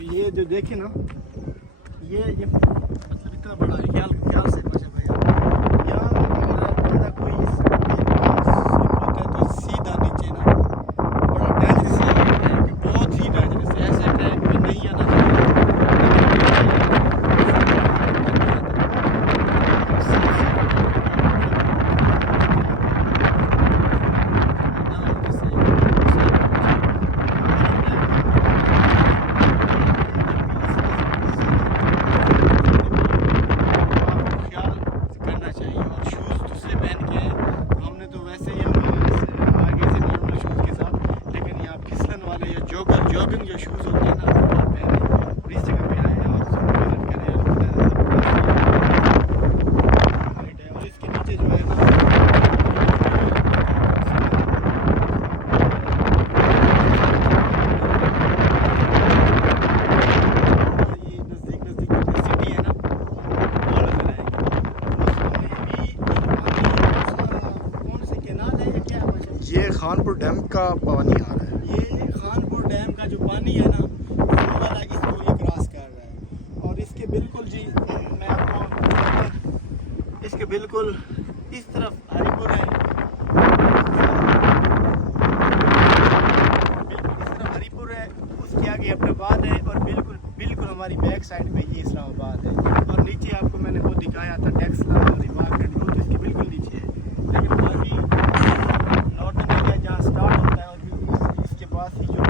ये जो देखे ना, ये मतलब इतना बड़ा है, ख्याल से माशा भाई। यहाँ अगर बंदा कोई होता है तो सीधा नीचे ना बड़ा डेंजरस है, बहुत ही डेंजरस है। ऐसे ट्रैक पे नहीं आना चाहिए। जॉगिंग जो शूज़ होते हैं ना वो आप पहने और इस जगह पे आए हैं और विजिट करें और इसके नीचे जो है ना ये नज़दीक सिटी है ना वो नजर आएगी। कौन से केनाल है या क्या है? ये खानपुर डैम का पानी आ रहा है। ये खानपुर डैम का जो पानी है ना वो वाला इसको ये क्रॉस कर रहा है और इसके बिल्कुल जी मैं आपको इसके बिल्कुल इस तरफ हरिपुर है, बिल्कुल इस तरफ हरिपुर है, उसके आगे अब्बाबाद है और बिल्कुल हमारी बैक साइड पे ये इस्लामाबाद है। और नीचे आपको मैंने वो दिखाया था टेक्सला और मार्केट रोड, तो इसके बिल्कुल नीचे है। लेकिन बाकी नॉर्दर्न एरिया जहाँ स्टार्ट होता है और इसके पास ही जो